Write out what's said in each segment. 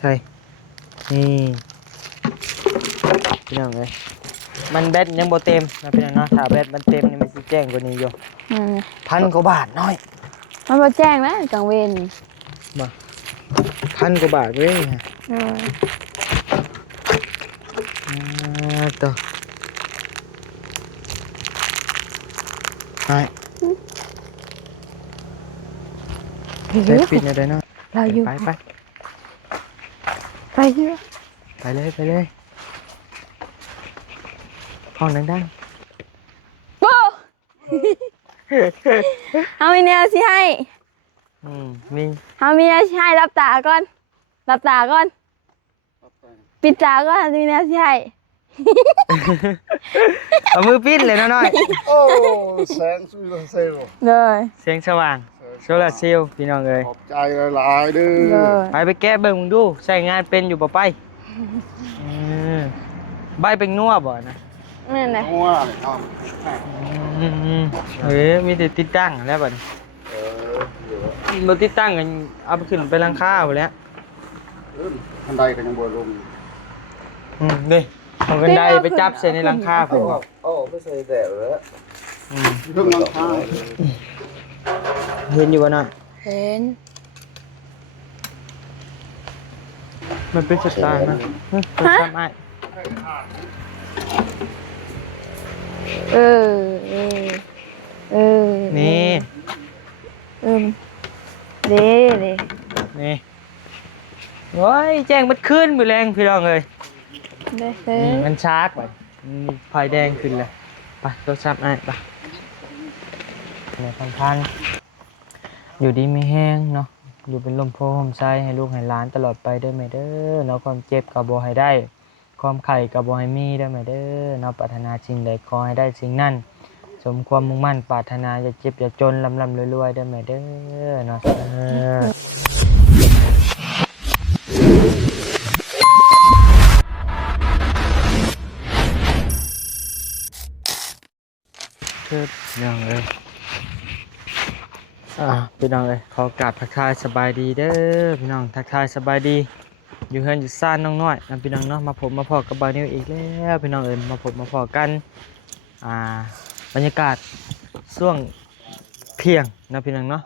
ใช่นี่พี่น้องเลยมันแบตยังบ่เต็มนะพี่น้องเนาะถ้าแบตมันเต็มนี่มันสิแจ้งกว่านี้อยู่1,000 กว่าบาทน้อยมันมาแจ้งนะกังเวนบ่1,000 กว่าบาทเว้ยต่อไปใช้ปิดอะไรเนาะเราอยู่ไปเยอะไปเลยห้องดังโว้เอามีแนวสิให้มีเอามีแนวสิให้รับตาก่อนปิดตาก่อนมีแนวสิให้เอามือปิดเลยน้อยโอ้แสงสุดเซลล์เลยเสียงสว่างโซลาร์เซลล์พี่น้องเอ้ยขอบใจหลายๆเด้อไปแก้เบิ่งมึงดูใช้งานเป็นอยู่บ่ไปใบเป็นนัวบ่นะนั่นแหละนัวเลยครับมีแต่ติดตั้งแล้วบัดนี้บ่ติดตั้งกันเอาไปขึ้นไปหลังคาพุ่นแล้วทันใดก็ยังบ่ลงนี่เอากันไดไปจับใส่ในหลังคาพุ่นบ่ไปใส่แต่แล้วเรื่องหลังคาเห็นอยู่บ่น่ะเห็นมันเป็นสไตล์นะทำไมนี่นี่โอ้ยแจ้งมันขึ้นมือแรงพี่น้องเลยมันชาร์กไปไฟแดงขึ้นเลยไปตัวซับไอ้ไปในพันอยู่ดีไม่แห้งเนาะอยู่เป็นลมโพลมไส้ให้ลูกให้หลานตลอดไปได้ไหมเด้อเนาะความเจ็บกับโบให้ได้ความไข่กับโบให้มีได้ไหมเด้อเนาะปรารถนาสิ่งใดขอให้ได้สิ่งนั้นสมความมุ่งมั่นปรารถนาอย่าเจ็บอย่าจนลำรวยๆได้ไหมเด้อเนาะพี่น้องเลยพี่น้องเลยขอกราบทักทายสบายดีเด้อพี่น้องทักทายสบายดีอยู่เฮือนอยู่ซ่านน้องน้อยนะพี่น้องเนาะมาผมมาพอกับบาวนิวอีกแล้วพี่น้องเอ๋ยมาผมมาพอกันบรรยากาศช่วงเที่ยงนะพี่น้องเนาะ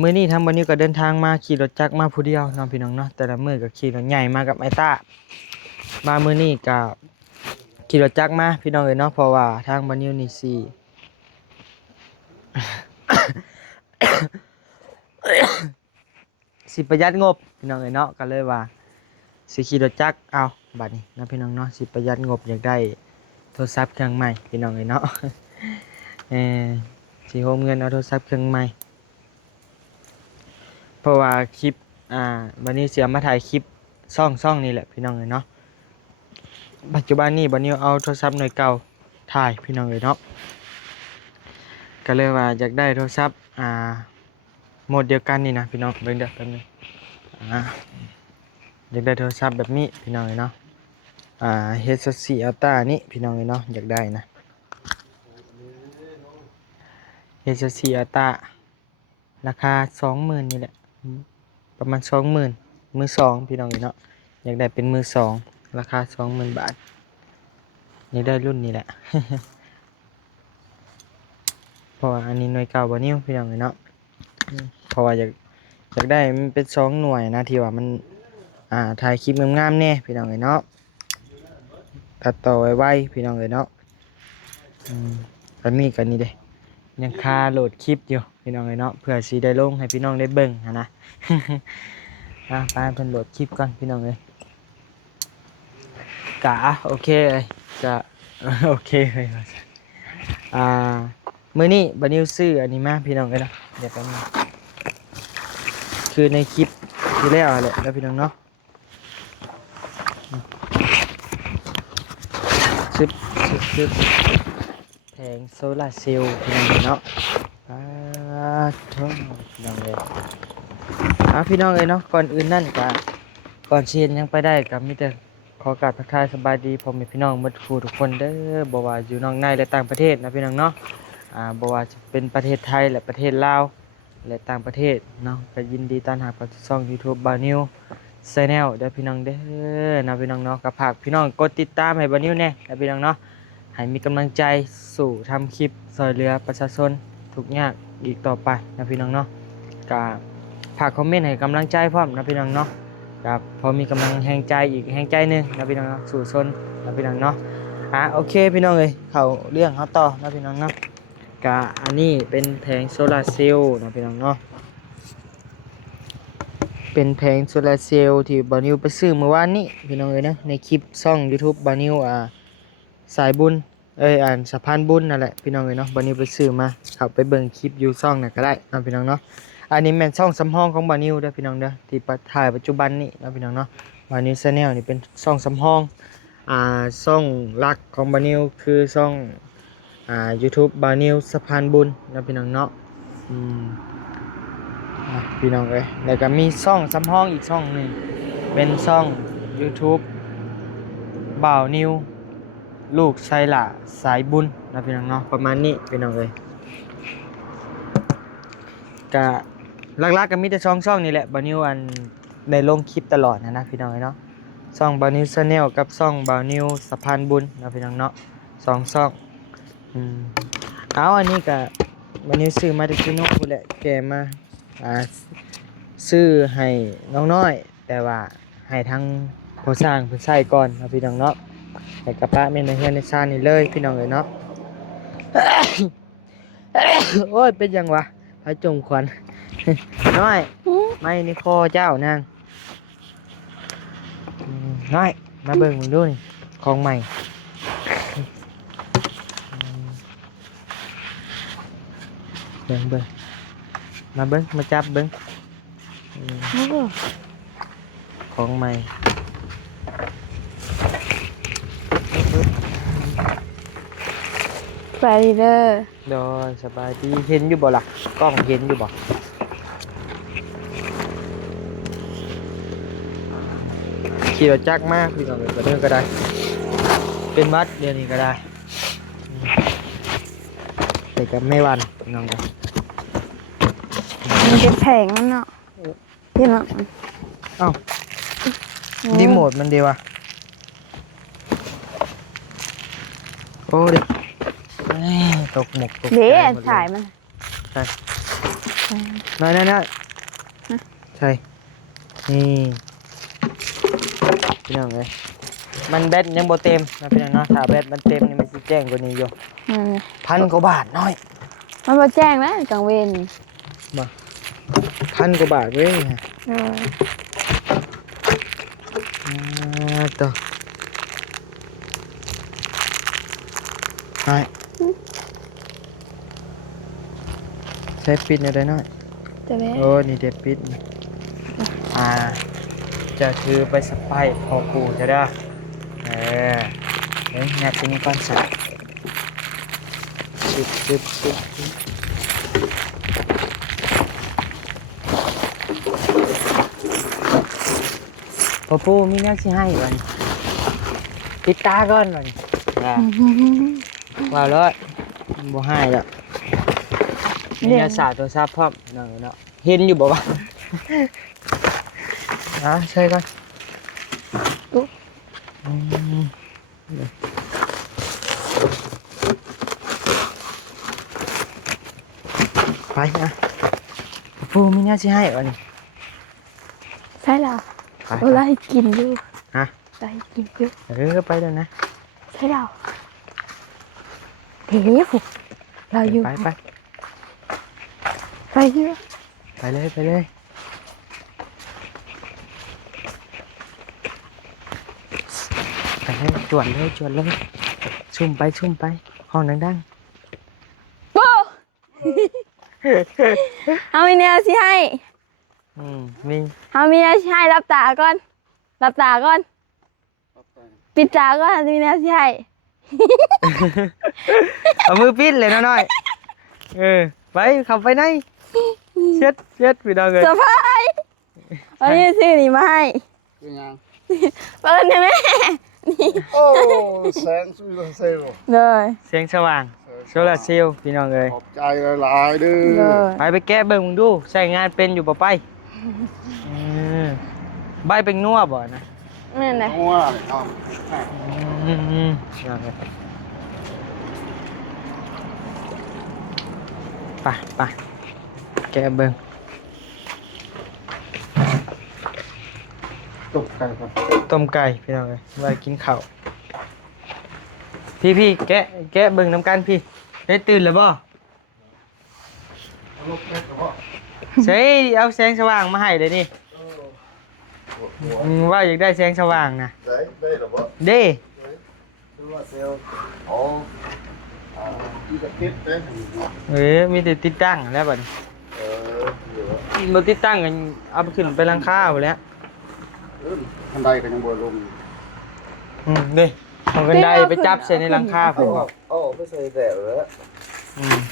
มื้อนี้ทางบาวนิวก็เดินทางมาขี่รถจักรมาผู้เดียวนะพี่น้องเนาะแต่ละมื้อก็ขี่รถใหญ่มากับไอ้ต้ามามื้อนี้ก็ขี่รถจักรมาพี่น้องเอ๋ยเนาะเพราะว่าทางบาวนิวนี่สิประหยัดงบพี่น้องเอ๋ยเนาะก็เลยว่าสิขี่รถจักรเอาบัดนี้นะพี่น้องเนาะสิประหยัดงบอยากได้โทรศัพท์เครื่องใหม่พี่น้องเอ๋ยเนาะสิโฮมเงินเอาโทรศัพท์เครื่องใหม่เพราะว่าคลิปวันนี้เสียมาถ่ายคลิปซ่องนี่แหละพี่น้องเอ๋ยเนาะปัจจุบันนี้บัดนี้เอาโทรศัพท์หน่วยเก่าถ่ายพี่น้องเอ๋ยเนาะก็เลยว่าอยากได้โทรศัพท์โหมดเดียวกันนี่นะพี่น้องเบิ่งเด้อแป๊บนึงอยากได้โทรศัพท์แบบนี้พี่น้องเนาะHTC Ultra นี่พี่น้องเนาะอยากได้นะ HTC Ultra ราคา 20,000 นี่แหละประมาณ 20,000 มือสองพี่น้องเนาะอยากได้เป็นมือสองราคา 20,000 บาทอยากได้รุ่นนี้แหละ เพราะว่าอันนี้หน่วยเก่าบ่นิ้วพี่น้องเนาะเพราะว่าอยากได้มันเป็น2หน่วยนะที่ว่ามันถ่ายคลิปงามๆแน่พี่น้องเนาะตัดต่อไวๆพี่น้องเนาะตอนนี้กันนี่เด้ยังคาโหลดคลิปอยู่พี่น้องเนาะเพื่อสิได้ลงให้พี่น้องได้เบิ่งนะไปเพิ่นโหลดคลิปก่อนพี่น้องกะโอเคเลยจะโอเคเลยมื้อนี้บัดนิวซื้ออันนี้มาพี่น้องเนาะเดี๋ยวแป๊บนึงคือในคลิปที่แล้วแหละแล้วพี่น้องเนาะชึบแผงโซลาร์เซลล์พี่น้องเนาะพี่น้องเลยพี่น้องเลยเนาะก่อนอื่นนั่นก่อนเชียนยังไปได้กับมิเตอร์ขอกราบทักทายสบายดีผมมีพี่น้องหมดทุกคนเด้อบ่ว่าอยู่นอกในและต่างประเทศนะพี่น้องเนาะบ่ว่าจะเป็นประเทศไทยและประเทศลาว และต่างประเทศเนาะก็ยินดีต้อนรับกับช่อง YouTube บานิว Channel เด้อพี่น้องเด้อนะพี่น้องเนาะก็ฝากพี่น้องกดติดตามให้บานิวแน่นะพี่น้องเนาะให้มีกำลังใจสู่ทำคลิปช่วยเหลือประชาชนทุกอย่างอีกต่อไปนะพี่น้องเนาะก็ฝากคอมเมนต์ให้กำลังใจพร้อมนะพี่น้องเนาะครับพอมีกำลังแห่งใจอีกแห่งใจหนึงนะพี่น้องเนาะสู่ชนนะพี่น้องเนาะโอเคพี่น้องเอ้ยเข้าเรื่องเขาต่อนะพี่น้องเนาะก็อันนี้เป็นแผงโซลาร์เซลล์นะพี่น้องเนาะเป็นแผงโซลาร์เซลล์ที่บานิวไปซื้อเมื่อวานนี้พี่น้องเอ้ยนะในคลิปช่อง YouTube บานิวสายบุญสะพานบุญนั่นแหละพี่น้องเอ้ยเนาะบานิวไปซื้อมาเข้าไปเบิ่งคลิปอยู่ช่องน่ะก็ได้นะพี่น้องเนาะอันนี้แม่นช่องสำรองของบานิวเด้อพี่น้องเด้อที่ถ่ายปัจจุบันนี้นะพี่น้องเนาะบานิว Channel นี่เป็นช่องสำรองช่องหลักของบานิวคือช่องYouTube บานิวสะพานบุญนะพี่น้องเนาะพี่น้องเอ้ยแล้วก็มีช่องสำรองอีกช่องหนึงเป็นช่อง YouTube บ่าวนิวลูกชายหล่าสายบุญนะพี่น้องเนาะประมาณนี้พี่น้องเอ้ยก็หลักๆก็มีแต่ช่องนี่แหละบ่าวนิวได้ลงคลิปตลอดนะพี่น้องเอ้ยเนาะช่องบ่าวนิว Channel กับช่องบ่าวนิวสะพานบุญนะพี่น้องเนาะ2ช่องอันนี้ก็บ่าวนิวซื้อมาจากพี่น้องพู้นแหละแกมาซื้อให้น้องน้อยแต่ว่าให้ทั้งพอสร้างเพิ่นใช้ก่อนนะพี่น้องเนาะให้กระปะแม่นในเฮือนในชานนี่เลยพี่น้องเอ้ยเนาะ โอ้ยเป็นยังวะพระจงขวัญ น้อยไม่นี่คอเจ้านางน้อยมาเบิ่งมึงดูนี่ของใหม่เบิ่งมาเบิ่งมาจับเบิ่งของใหม่ ไปเด้อ โดยสบายดีเห็นอยู่บ่ล่ะกล้องเห็นอยู่บ่ขี่รถจักรมากพี่น้องก็เดินก็ได้เป็นมัดเดี๋ยวนี้ก็ได้แต่ก็ไม่หวันพี่น้องก็ มันเป็นแผงนั่นเนาะพี่น้อง เอ้ารีโมทมันดีวะโอ้ดิตกหมกตก เดี๋ยว ใจหมดเล ถ่ายมัน ใช่นั่นใช่นี่พี่น้องเลยมันแบตยังบ่เต็มนะพี่น้องเนาะถ้าแบตมันเต็มนี่มันสิแจ้งกว่านี้อยู่1,000 กว่าบาทน้อย มันมาแจ้งนะกลางเวร มา1,000 กว่าบาทเว้ยต่อใช้ปิดอะไรน้อย จะได้ โอ้นี่เด็ดปิดจะถือไปสไปพอปูจะได้แนบตรงนี้ก่อนสักชิบพอปูมีแนวที่ให้วันปิดตาก่อนวันว่าแล้วบ่ให้แล้วมีแนวสาตัวซาพร้อมเนาะเห็นอยู่บ่วะใช่ก่อนไปนะปูมีแนวที่ให้วันนี้ ใช่แล้วเวลาให้กินอยู่ได้กินอยู่ ไปแล้วนะ ใช่แล้วเฮ้ยฟุกเราอยู่ ไป ไปเยอะ ไปเลยไปจวนเลยชุ่มไปห้องดัง โบ้เอามีแนวสิให้ มี เอามีแนวสิให้รับตาก่อนปิดตาก่อนมีแนวสิให้ เอามือปิดเลยน้อยไปขับไปไหนเช็ดพี่น้องเลย เซอร์ไพรส์วันนี้ซื้อนี่มาให้ เป็นยัง เปิดได้ไหม โอ้แสงสุดเซลล์ เลย เสียงสว่าง เออ โซลาร์เซลล์พี่น้องเอ้ย ขอบใจหลายๆเด้ เล อย ไปแก้เบิ่งมึงดูใช้งานเป็นอยู่บ่ไปอืมใบเป็นนัวบ่นะ นั่นแหละ นัวเอา นั่นไงไปแกะเบิ่ง ตกไก่ครับ ต้มไก่พี่น้องเลยไว้กินข้าวพี่แกะเบิ่งน้ำกันพี่ได้ตื่นแล้วบ่ ลูกเล็กกับพ่อ ใช่เอาแสงสว่างมาให้เลยนี่ว่าอยากได้แสงสว่างนะ ได้หรอพ่อ เด้ ซื้อว่าเซลล์อ๋อที่จะติดเด้ มีแต่ติดตั้งแล้วบัดนี้ เดี๋ยว บ่ติดตั้งกันเอาไปขึ้นไปหลังคาหมดแล้ว ทันใดก็ยังบ่ลง เด้เอากันไดไปจับใส่ในหลังคาผมบอก อ๋อไม่ใช่แต่แล้ว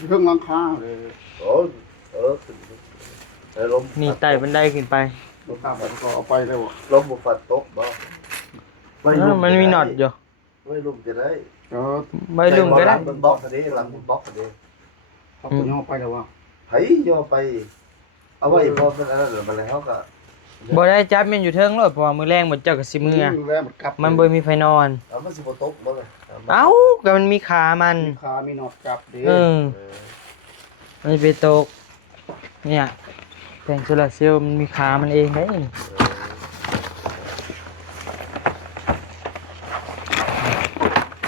เรื่องหลังคาเลย โอ้ลม นี่ไต่บันไดขึ้นไป รถตามไปก็เอาไปแล้ว ลมบุฟัดตกบ่ มันมีน็อตอยู่ ไม่ลุมจะได้ เออ ไม่ลุงก็ได้ มันบล็อกอันนี้หลังมันบล็อกอันนี้ เขาตัวนี้เอาไปแล้วว่า ไผย่อไป เอาไว้พอเป็นอันนั้นเดี๋ยวมันแล้วก็ บ่ได้จับมันอยู่เทิงรถเพราะว่ามือแรงหมดเจ้าก็สิมือ แวะมันกลับ มันบ่มีไฟนอน เอามันสิบ่ตกบ่เลย เอ้าก็มันมีขามัน มีขามีน็อตกลับเด้ มันไปตกเนี่ยแผงโซลาร์เซลล์มันมีขามันเองได้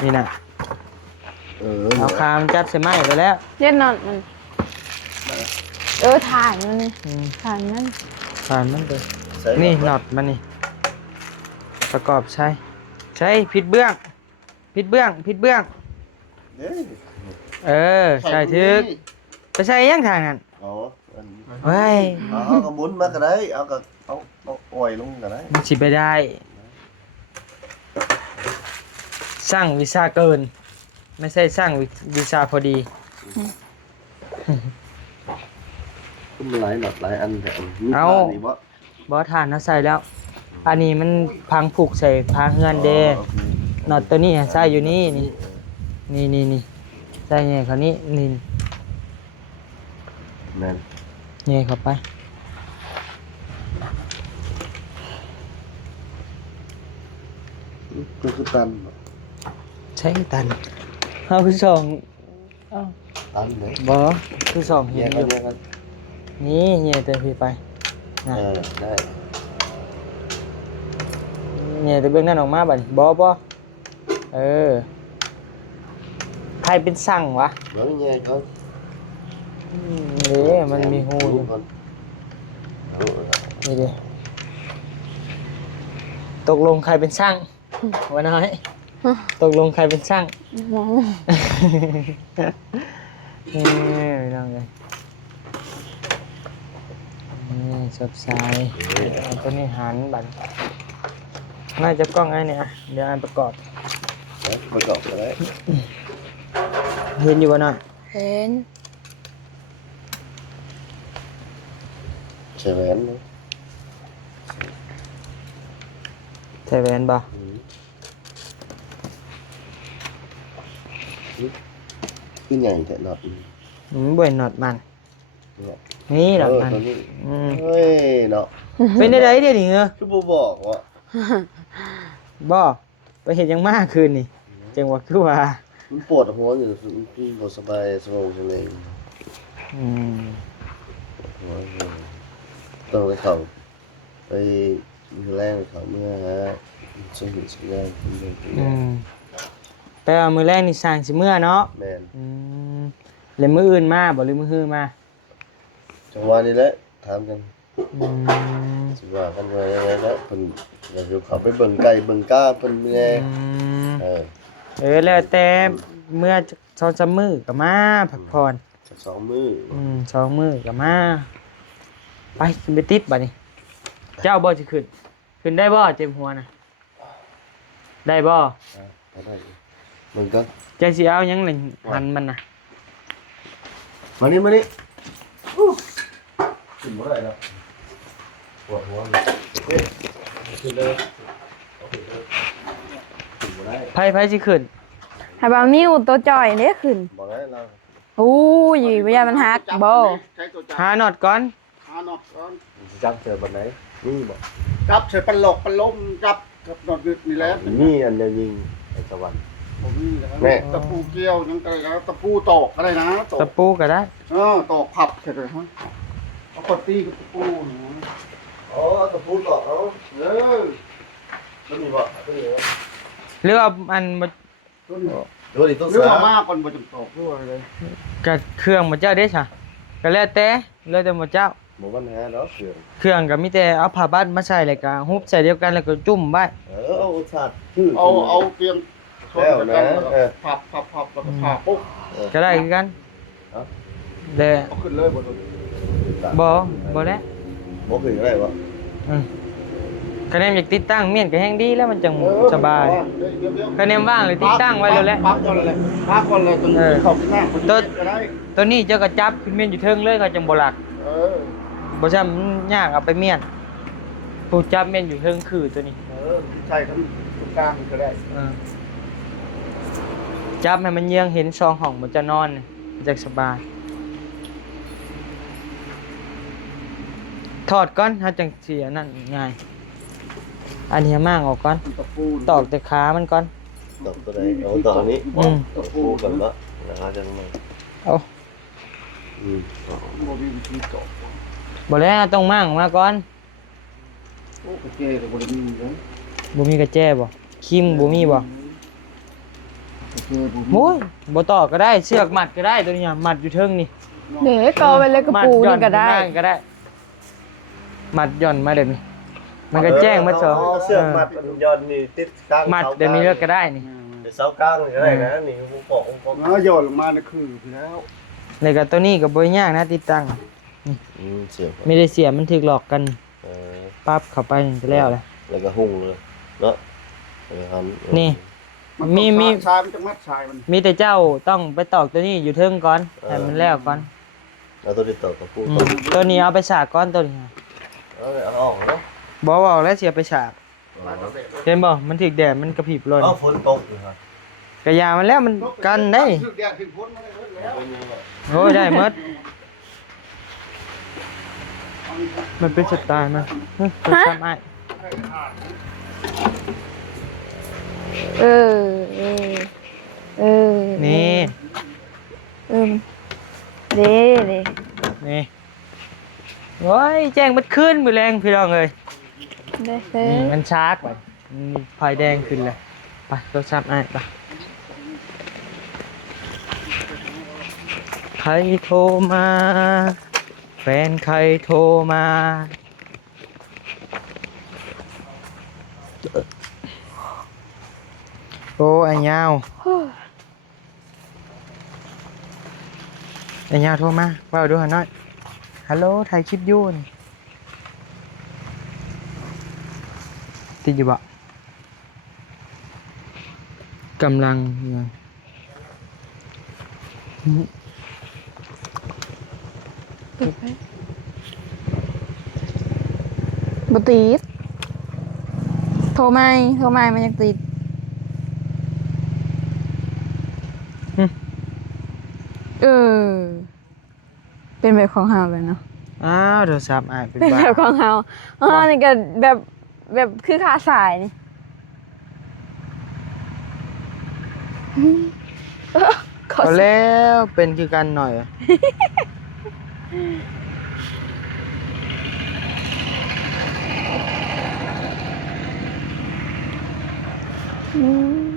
นี่น่ะเอาขามันจับใส่ไม้ไปแล้ว เล่นนอนมันถ่านมันนี่ถ่านมัน ผ่านมันไปนี่น็อตมันนี่ประกอบใช้ผิดเบื้องเออใช่ทึกไปใส่ยังทางนั้น อ๋อ เฮ้ย เอากระมุนมาก็ได้เอาก็เอาอ่อยลงก็ได้ มันสิไปได้สร้างวีซ่าเกิน ไม่ใช่สร้างวีซ่าพอดี ขึ้นหลายหลอดหลายอันแต่นี่บ่ บอสทานนะใส่แล้ว อันนี้มันพังผูกใส่พาเฮือนเดน็อตตัวนี้ใส่อยู่นี่นี่ใส่เนี่ยเขานี้นี่ นั่น เนี่ยเข้าไป ก็คือตัน ใช้ตันเอาคือสอง ตันเลย บอคือสองเห็ แย น ก อ กัน ยู่ แยกกัน นี่เนี่ยเต็มพี่ไปนะ ได้ เนี่ยแต่เบื้องนั้นออกมาบัดนี้บอเออใครเป็นสั่งวะ แล้วแยกกัน นี่มันมีหูอยู่นี่ดิตกลงใครเป็นช่างวะน้อยตกลงใครเป็นช่าง มอง นี่ไม่ต้องเลยนี่สดใสเอาตัวนี้หันบันน่าจะกล้องไอ้เนี่ยเดี๋ยวอันประกอบ ประกอบกันได้ เห็นอยู่วะน้อย เห็น ใช่แหวนนะ ใส่แหวนบ่ คือใหญ่แต่หนอด บ่เห็นน็อตมันนี่น็อตมัน ตัวนี้ อืม เฮ้ยเนาะ เป็นได้เดี๋ยวนี้เหรอ คือบ่บอกว่า บ่ไปเห็นยังมากคืนนี่จังหวะคือว่า มันปวดหัวอยู่คือบ่สบายสมองจังเลย อืม หัวต้องไปเข้าไปแรงเขาเมื่อฮะช่วยเหลือช่วยงานเป็นเรื่องเป็น อื งาน มแปลว่ามือแรกนี่สร้างสิเมื่อเนาะ แม่น อืมแล้วมืออื่นมาบ่หรือมือฮื้อมา จังหวะนี้แหละถามกัน อืม สิว่ากันว่ายังไงแล้วเพิ่นอยากอยู่เขาไปเบิ่งไก่เบิ่งก้าเพิ่นแน่เออ แล้วแต่เมื่อ2-3มื้อก็มาพักผ่อน สัก2มื้อ 2มื้อก็มาไปขึ้นไปติดบัดนี้เจ้าบ่สิขึ้นได้บ่เจ็บหัวน่ะได้บ่ ไปได้เบิ่งกัน เจ้าสิเอาหยังล่ะหันมันน่ะ มานี่ขึ้นบ่ได้แล้วปวดหัวเลยขึ้นเลยขึ้นบ่ได้ ไผสิขึ้น ให้บ่าวนิ้วตัวจ่อยเด้ขึ้น บอกแล้วเรา อู้ยบ่ยามันหักบ่ หาน็อตก่อน หาหนอดก่อน จับเจอบันไหนนี่บอก จับใส่ปันหลอกปันล้มจับกับหนอดยึดนี่แหละ นี่อันจะยิงไอ้สวรรค์ ผมนี่แหละ แม่ ตะปูเกี่ยวนั่นก็ได้นะตะปูตอกก็ได้นะตอ ตะ ก ปูก็ได้ ตอกผับใช่ไหมฮะเอากดตีกับตะปูนะ อ๋อตะปูต่อเขา เออ ต้องมีบ่ต้องมีบ่ หรือเอาอันมา ต้น ดูดิต้อง เรื่อง สา มากคนบ่จำตอกด้วยเลย กับเครื่องมาเจ้าเด้ช่ะก็แล้วแต่หมดเจ้า หมู่บ้านแฮะเนาะเสื่อม เครื่องก็มีแต่เอาผ้าบัดมาใส่แล้วก็ฮุบใส่เดียวกันแล้วก็จุ่มไว้ เอาชาติชื่อ เอาเตียงชนกัน แล้วนะ แล้วก็พับแล้วก็พับปุ๊บ ก็ได้คือกันเด้ เอาขึ้นเลยบ่ต้น บ่แล้ว บ่ถึงอะไรวะ คะแนนอยากติดตั้งเมียนก็แห้งดีแล้วมันจังสบายคะแนนว่างเลยติดตั้งไว้แล้วแหละ พักก่อนเลยพักก่อนเลยจนเข้าหน้าคนก็ได้ ตัวนี้เจ้าก็จับขึ้นเมียนอยู่เทิงเลยเขาจังบ่หลัก เออ บ่ใช่มันยากเอาไปเมียนผู้จับเมียนอยู่เทิงคือตัวนี้ ใช่ทั้งตรงกลางก็ได้ จับให้มันเยียงเห็นซองห้องมันจะนอนนี่มันจะสบายถอดก่อนถ้าจังเสียนั่นง่ายอันนี้มากออกก่อน ตะปู ตอกแต่ขามันก่อน ตอกตัวไหนเอาตอกอันนี้ตอกปูกันละนะครับจังเลย เอา บ่มีวิธีตอก บ่แล้วต้องมั่งมาก่อน โอ้กระเจก็บ่ได้มีเลย บ่มีกระแจบ่คิมบ่มีบ่ กระเจบ่มี โอ้ยบ่ตอกก็ได้เสือกมัดก็ได้ตัวนี้มัดอยู่เทิงนี่ เด้กอไว้เลยกระปูนี่ก็ได้ มัหย่อนข้างล่างก็ได้ มัดหย่อนมาเดี๋ยวนี้มันก็แจ้งมาสอง เสื้อมัดย้อนนี่ติดกลาง มัดเดี๋ยวนี้เลือกก็ได้นี่ เดี๋ยวเสากลางนี่ก็ได้นะนี่กูบอกกูบอก โยนลงมานี่คือแล้ว แล้วก็ตัวนี้ก็บ่ยากนะติดตั้ง เสียบ ไม่ได้เสียมันถึกหลอกกัน ปั๊บ ปั๊บเข้าไปนี่ก็แล้วแหละ แล้วก็หุ่งเลยเนาะ นี่ มี ชายมันจะมัดชายมัน มีแต่เจ้าต้องไปตอกตัวนี้อยู่เทิงก่อนให้มันแล้วก่อน แล้วตัวที่ต่อกับปู ตัวนี้เอาไปฉากก่อนตัวนี้ เอาออกเนาะ บ่เว้าแล้วเสียไปฉากเห็นบ่มันถึกแดดมันกระพริบเลย เอาฝนตกอยู่ครับ กระยามันแล้วมันกันได้ ถึงแดดถึงพ้นมาได้แล้ว โอ้ยได้หมดมันเป็นสไตล์มันตัวซ้ำอ้าย เออเออเออ นี่ เด้เด้ นี่โอ้ยแจ้งมันขึ้นมือแรงพี่น้องเอ้ย เด้เด้ นี่มันชาร์กไปมีไฟแดงขึ้นเลยไปตัวซ้ำอ้ายไปใครโทรมาแฟนใครโทรมาโอ้ไอ้ยาวไอ้ยาวโทรมาว่าดูหน่อยฮัลโหลถ่ายคลิปอยู่นี่ติดอยู่บ่กำลังยัง ติดไหมบ่ติดโทรไม่มันยังติดเออเป็นแบบของเฮาเลยเนาะ อ้าวโทรศัพท์อ้ายเป็น เป็น บ้า แบบของเฮานี่ก็แบบคือขาสายนี่ขอ เอาแล้วเป็นคือกันหน่อย อืม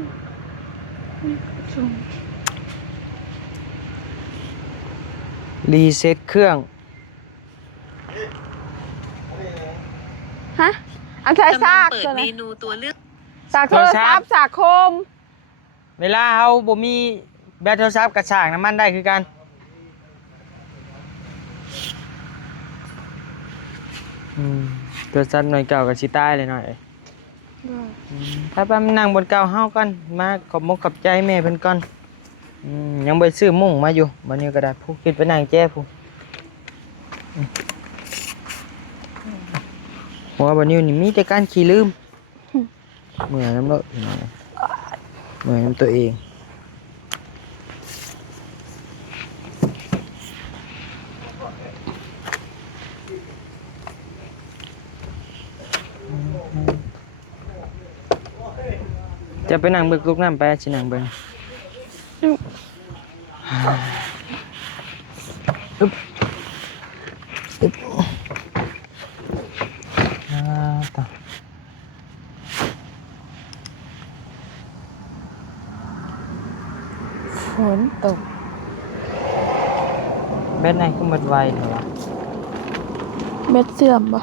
รีเซ็ตเครื่อง ฮะเอาใช้ซาก เปิด ตัว เม นะ นูตัวเลือก ซากโทรศัพท์ซากโคม เวลาเฮาบ่มีแบตโทรศัพท์กระชากน้ำมันได้คือกันโทรศัพท์หน่อยเก่ากับสิตายเลยหน่อยถ้าไปนั่งบนเก่าเฮากันมาขอบมกขอบใจแม่เพิ่นก่อนยังบ่ได้ซื้อมุ้งมาอยู่บัดนี้ก็ได้ผู้คิดไปนั่งแจ้ผู้เพราะว่าบัดนี้นี่มีแต่การขี้ลืมเมื่อยน้ำเลอะเมื่อยน้ำตัวเอง จะไปนั่งเบิกลูกน้ำไปสินั่งเบิ่งอึ๊บอึ๊บต่อ ฝนตก เบ็ดไหนก็หมดไวเหรอวะ เม็ดเสื่อมบ่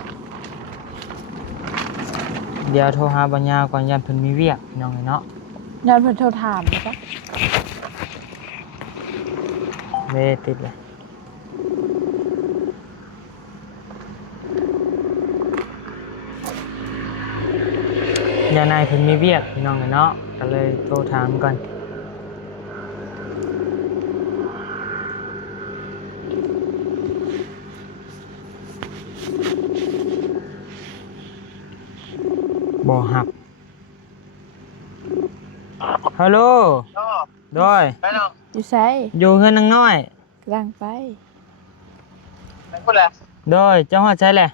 เดี๋ยวโทรหาบัญญาก่อนยันเพิ่นมีเวียกพี่น้องเนาะ ญาติเพิ่นโทรถามจ้ะ เด้ติดเลยยานายเพิ่นมีเวียกพี่น้องเนาะก็เลยโทรถามก่อนบ่ฮับฮัลโหลโดย ไปเนาะ อยู่ไส อยู่เฮือนนางน้อย กำลังไป ไปพูดแหละ โดยเจ้าฮอดใช้แหละ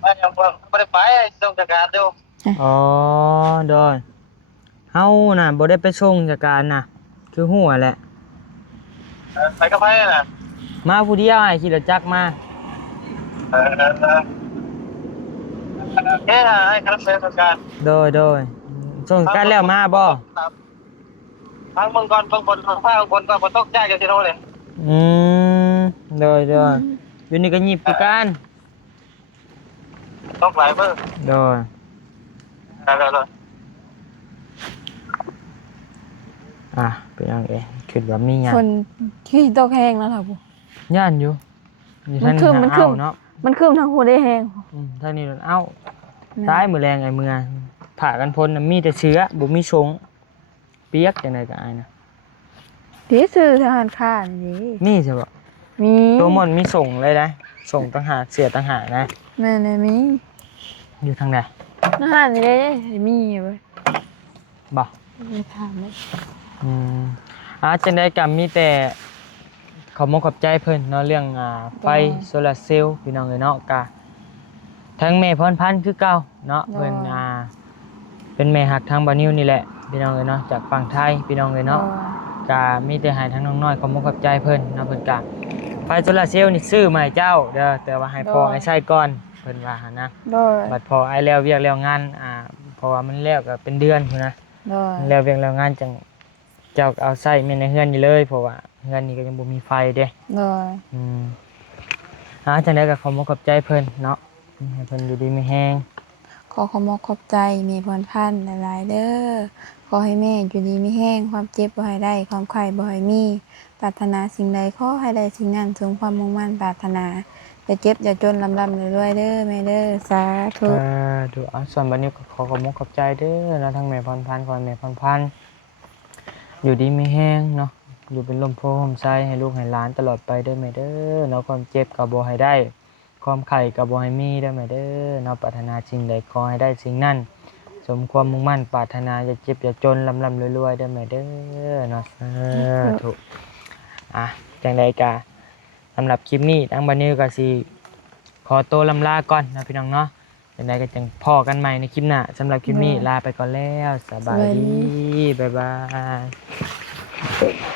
ไปยังบ่ได้ไปส่งจัดการเดียว อ๋อโดยเฮาน่ะบ่ได้ไปส่งจากการน่ะคือหัวแหละ ไปกับไผน่ะ มาผู้เดียวไอ้ขี่รถจักรมา แค่ให้คณะจัดการ โดยส่งกันแล้วมาบ่ ทางเมืองก่อนเบิ่งบนทางภาคบนก็บ่ตกใจจังซี่เนาะเลย อืมโดยอยู่นี่ก็หยิบคือกัน ตกหลายมื้อ โดย แล้ว เป็นยังไงคิดว่ามีหยัง ฝนขี้ตกแห้งแล้วค่ะผู้ ย่านอยู่อยู่ มันคืม ทางเนาะ มันคืมทางหัวได้แห้ง ทางนี้รถเอ้าซ้ายมือแรงไอ้เมือผ่ากันพ้นน่ะมีแต่เชื้อบ่มีชงเปียกจังไดก็อายนะ ที่ซื้อทหารค่านี่ มีใช่บ่ มี ตัวมันมีส่งเลยนะส่งต่างหากเสียต่างหากนะ แม่น่ะมี อยู่ทางใด ทหารนี่ได้มีเว้ย บ่ ไม่ถามเลย จังได้กับมีแต่ขอมขอบใจเพิ่นเนาะเรื่องไฟโซลาร์เซลล์พี่น้องเอ้ยเนาะกะทั้งแม่พรพันธ์คือเก่าเนาะเพิ่นเป็นแม่ฮักทางบ่าวนิวนี่แหละพี่น้องเอ้ยเนาะจากฝั่งไทยพี่น้องเอ้ยเนาะกะมีแต่ให้ทั้งน้องน้อยขอมขอบใจเพิ่นเนาะเพิ่นกะไฟโซลาร์เซลล์นี่ซื้อมาให้เจ้าเด้อแต่ว่าให้พ่อให้ใช้ก่อนเพิ่นว่าหั่นนะ โดย บัดพอไอ้แล้วเวียกแล้วงานเพราะว่ามันแล้วก็เป็นเดือนพุ่นนะ โดย แล้วเวียงแล้วงานจังเจ้าก็เอาใส่แม่ในเฮือนนี่เลยเพราะว่าเฮือนนี่ก็ยังบ่มีไฟเด้ โดย จังได๋ก็ขอขอบใจเพิ่นเนาะให้เพิ่นอยู่ดีมีแฮง ขอขอบใจมีพรพันธ์หลายๆเด้อขอให้แม่อยู่ดีมีแห้งความเจ็บบ่ให้ได้ความไข้บ่ให้มีปรารถนาสิ่งใดขอให้ได้สิ่งนั้นสมความมุ่งมั่นปรารถนาอย่าเจ็บอย่าจนลำรวยๆเด้อแม่เด้อสาธุ ดูส่วนบัดนี้ก็ขอขอบใจเด้อเนาะทั้งแม่พรพันธ์ขอให้แม่พรพันธ์อยู่ดีมีแฮงเนาะอยู่เป็นลมโพลมไส้ให้ลูกให้หลานตลอดไปเด้อแม่เด้อเนาะความเจ็บก็บ่ให้ได้ความไข้ก็บ่ให้มีเด้อแม่เด้อเนาะปรารถนาสิ่งใดขอให้ได้สิ่งนั้นสมความมุ่งมั่นปรารถนาอย่าเจ็บอย่าจนลำรวยๆเด้อแม่เด้อเนาะสาธุจังใดกะสำหรับคลิปนี้ทางบันนี้ก็สิขอตัวลำลาก่อนนะพี่น้องเนาะจังใดก็จังพอกันใหม่ในคลิปหน้าสำหรับคลิปนี้ลาไปก่อนแล้วสบายดีบ๊ายบาย